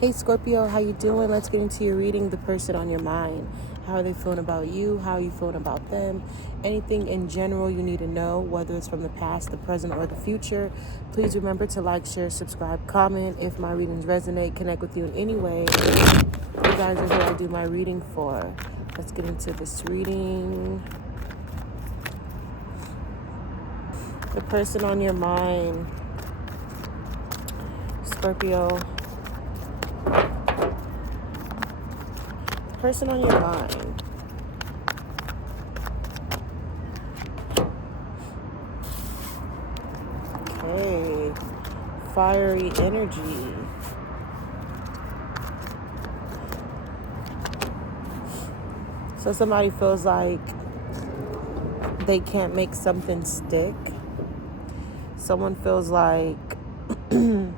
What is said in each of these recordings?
Hey Scorpio, how you doing? Let's get into your reading. The person on your mind. How are they feeling about you? How are you feeling about them? Anything in general you need to know, whether it's from the past, the present, or the future. Please remember to like, share, subscribe, comment. If my readings resonate, connect with you in any way, you guys are who I do my reading for. Let's get into this reading. The person on your mind. Scorpio. Person on your mind. Okay. Fiery energy. So somebody feels like they can't make something stick. Someone feels like no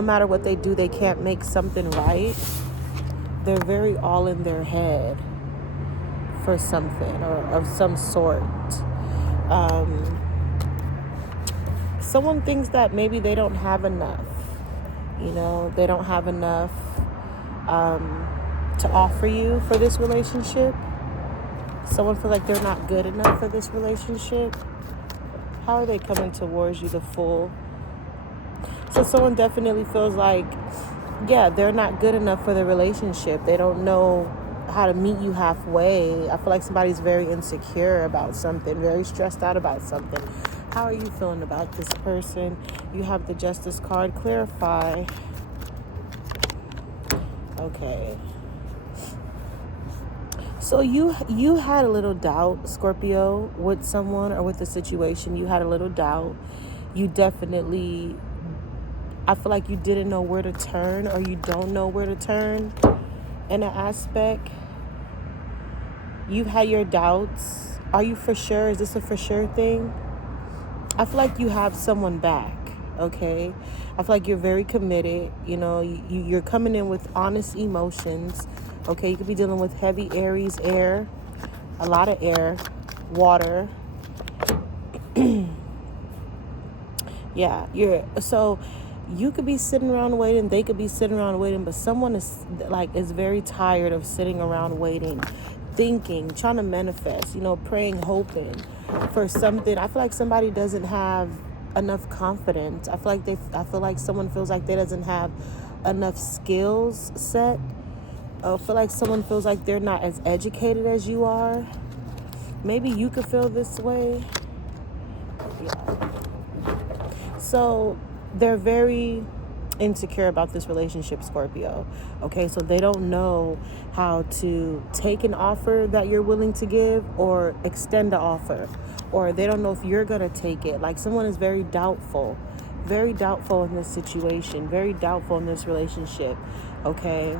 matter what they do, they can't make something right. They're very all in their head for something or of some sort. Someone thinks that maybe they don't have enough. They don't have enough to offer you for this relationship. Someone feels like they're not good enough for this relationship. How are they coming towards you, the Fool? So someone definitely feels like, yeah, they're not good enough for the relationship. They don't know how to meet you halfway. I feel like somebody's very insecure about something, very stressed out about something. How are you feeling about this person? You have the Justice card. Clarify. Okay. So you had a little doubt, Scorpio, with someone or with the situation. You had a little doubt. You definitely, I feel like you didn't know where to turn, or you don't know where to turn in an aspect. You've had your doubts. Are you for sure? Is this a for sure thing? I feel like you have someone back, okay? I feel like you're very committed. You're coming in with honest emotions, okay? You could be dealing with heavy Aries air, a lot of air, water. Yeah, so you could be sitting around waiting, they could be sitting around waiting, but someone is very tired of sitting around waiting, thinking, trying to manifest, praying, hoping for something. I feel like somebody doesn't have enough confidence. I feel like someone feels like they doesn't have enough skills set. I feel like someone feels like they're not as educated as you are. Maybe you could feel this way. Yeah. So they're very insecure about this relationship, Scorpio. Okay, so they don't know how to take an offer that you're willing to give or extend the offer, or they don't know if you're gonna take it. Like, someone is very doubtful in this situation, very doubtful in this relationship, okay,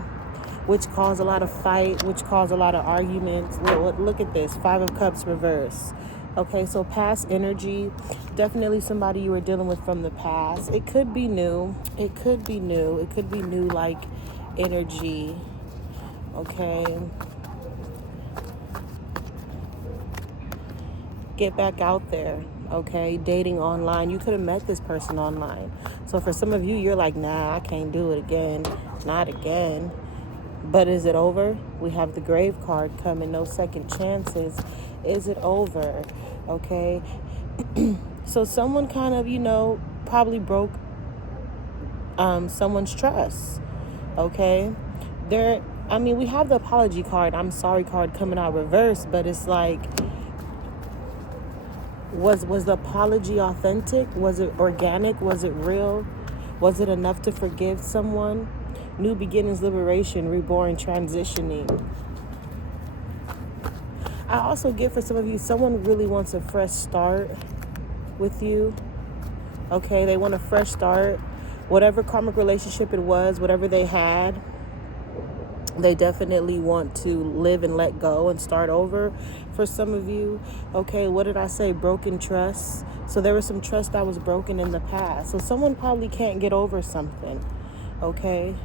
which caused a lot of fight, which caused a lot of arguments. Look at this, 5 of Cups reverse. Okay, so past energy, definitely somebody you were dealing with from the past. It could be new. It could be new like energy. Okay. Get back out there. Okay, dating online. You could have met this person online. So for some of you, you're like, nah, I can't do it again. Not again. But is it over? We have the Grave card coming. No second chances. Is it over? Okay. So someone kind of, probably broke someone's trust. Okay. We have the apology card, I'm sorry card coming out reverse, but it's like, was the apology authentic? Was it organic? Was it real? Was it enough to forgive someone? New beginnings, liberation, reborn, transitioning. I also get, for some of you, someone really wants a fresh start with you. Okay, they want a fresh start. Whatever karmic relationship it was, whatever they had, they definitely want to live and let go and start over. For some of you, okay, what did I say? Broken trust. So there was some trust that was broken in the past. So someone probably can't get over something, okay?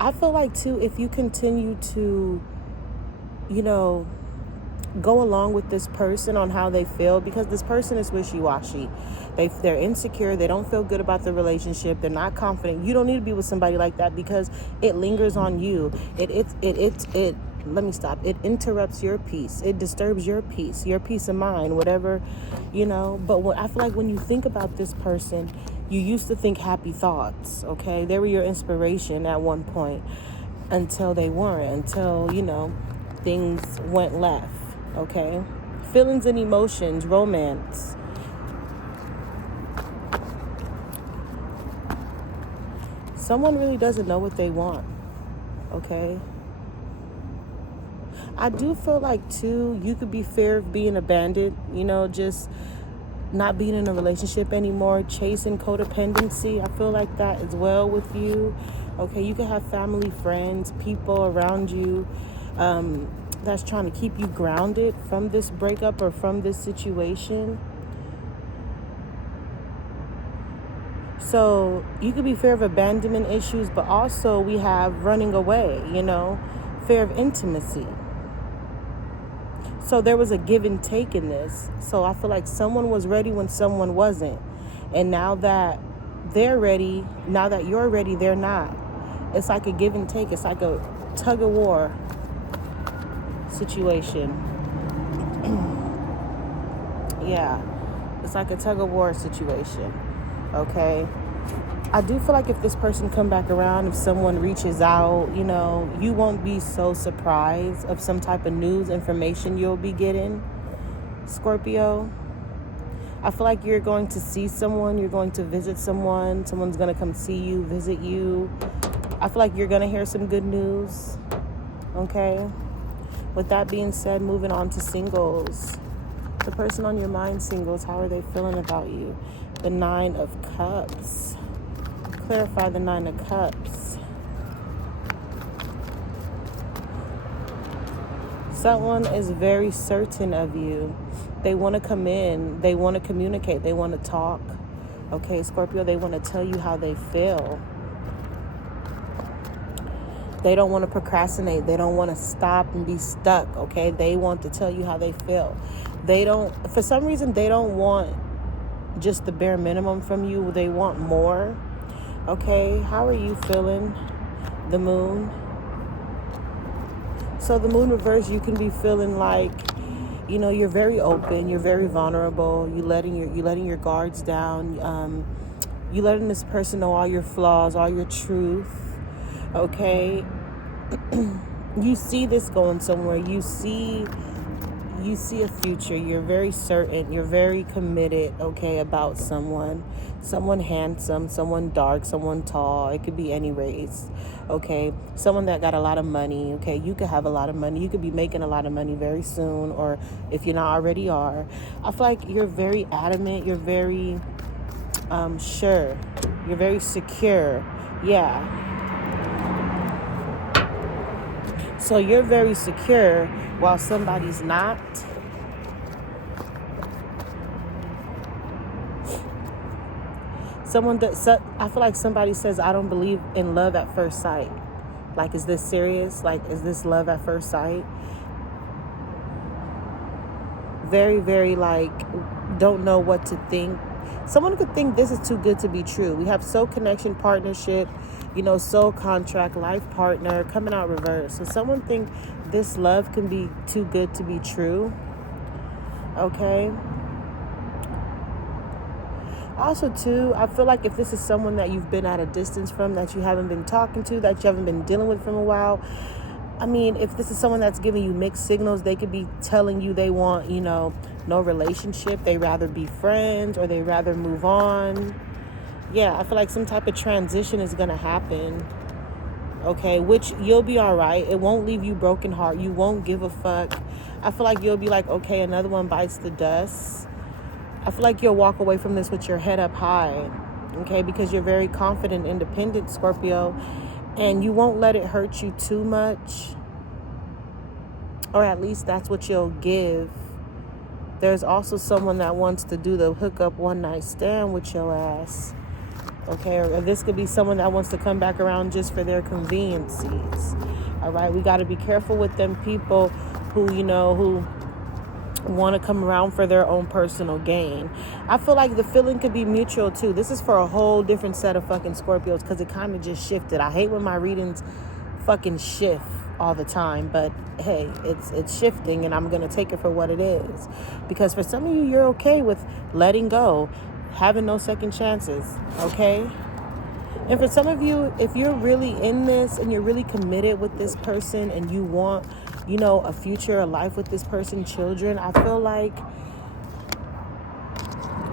I feel like, too, if you continue to, go along with this person on how they feel, because this person is wishy-washy. They're insecure. They don't feel good about the relationship. They're not confident. You don't need to be with somebody like that, because it lingers on you. It let me stop. It interrupts your peace. It disturbs your peace of mind, whatever, But I feel like when you think about this person, you used to think happy thoughts, okay? They were your inspiration at one point, until they weren't, until, things went left, okay? Feelings and emotions, romance. Someone really doesn't know what they want, okay? I do feel like, too, you could be fear of being abandoned, just not being in a relationship anymore, chasing codependency. I feel like that as well with you. Okay, you could have family, friends, people around you that's trying to keep you grounded from this breakup or from this situation. So you could be fear of abandonment issues, but also we have running away, fear of intimacy. So there was a give and take in this. So I feel like someone was ready when someone wasn't. And now that they're ready, now that you're ready, they're not. It's like a give and take. It's like a tug of war situation. Yeah, it's like a tug of war situation. Okay. I do feel like if this person come back around, if someone reaches out, you won't be so surprised of some type of news, information you'll be getting, Scorpio. I feel like you're going to see someone, you're going to visit someone, someone's going to come see you, visit you. I feel like you're going to hear some good news, okay? With that being said, moving on to singles. The person on your mind, singles, how are they feeling about you? The 9 of Cups. Clarify the 9 of Cups. Someone is very certain of you. They want to come in. They want to communicate. They want to talk. Okay, Scorpio, they want to tell you how they feel. They don't want to procrastinate. They don't want to stop and be stuck, okay? They want to tell you how they feel. For some reason, they don't want just the bare minimum from you. They want more, okay? How are you feeling? The moon. So the moon reverse, you can be feeling like, you're very open. You're very vulnerable. You're letting your guards down. You're letting this person know all your flaws, all your truth. Okay, you see this going somewhere. You see a future. You're very certain. You're very committed, okay, about someone handsome, someone dark, someone tall. It could be any race, okay? Someone that got a lot of money, okay? You could have a lot of money. You could be making a lot of money very soon, or if you're not already are. I feel like you're very adamant. You're very sure. You're very secure. Yeah. So you're very secure while somebody's not. I feel like somebody says, I don't believe in love at first sight. Like, is this serious? Like, is this love at first sight? Very, very, don't know what to think. Someone could think this is too good to be true. We have soul connection, partnership, soul contract, life partner coming out reverse. So someone think this love can be too good to be true. Okay. Also, too, I feel like if this is someone that you've been at a distance from, that you haven't been talking to, that you haven't been dealing with from a while, I mean, if this is someone that's giving you mixed signals, they could be telling you they want, no relationship. They rather be friends, or they rather move on. Yeah, I feel like some type of transition is going to happen. Okay, which you'll be all right. It won't leave you broken heart. You won't give a fuck. I feel like you'll be like, okay, another one bites the dust. I feel like you'll walk away from this with your head up high. Okay, because you're very confident, independent, Scorpio. And you won't let it hurt you too much. Or at least that's what you'll give. There's also someone that wants to do the hookup one night stand with your ass. Okay, or this could be someone that wants to come back around just for their conveniences. All right, we got to be careful with them people who want to come around for their own personal gain. I feel like the feeling could be mutual too. This is for a whole different set of fucking Scorpios because it kind of just shifted. I hate when my readings fucking shift all the time, but hey, it's shifting, and I'm gonna take it for what it is. Because for some of you, you're okay with letting go, having no second chances, okay? And for some of you, if you're really in this and you're really committed with this person and you want, you know, a future, a life with this person, children, I feel like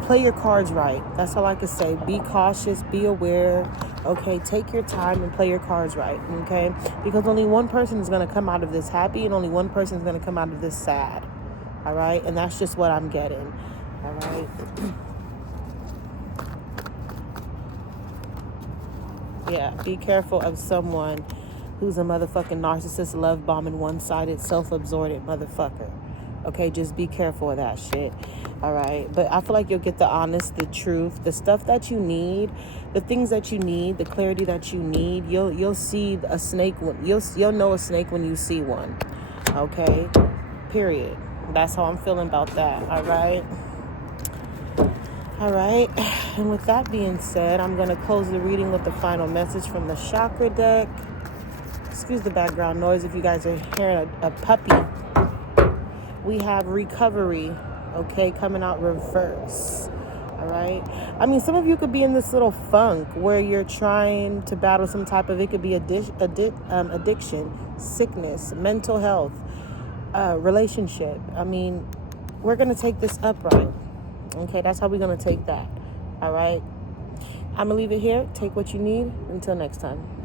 play your cards right. That's all I can say. Be cautious, be aware, okay? Take your time and play your cards right, okay? Because only one person is going to come out of this happy and only one person is going to come out of this sad, all right? And that's just what I'm getting, all right? Yeah, be careful of someone who's a motherfucking narcissist, love bombing, one-sided, self-absorbed motherfucker. Okay, just be careful of that shit. All right, but I feel like you'll get the honest, the truth, the stuff that you need, the things that you need, the clarity that you need. You'll see a snake when you'll know a snake when you see one. Okay, period. That's how I'm feeling about that. All right. All right, and with that being said, I'm going to close the reading with the final message from the chakra deck. Excuse the background noise if you guys are hearing a puppy. We have recovery, okay, coming out reverse. All right. I mean, some of you could be in this little funk where you're trying to battle some type of, it could be addiction, sickness, mental health, relationship. I mean, we're going to take this upright. Okay, that's how we're going to take that. All right. I'm going to leave it here. Take what you need. Until next time.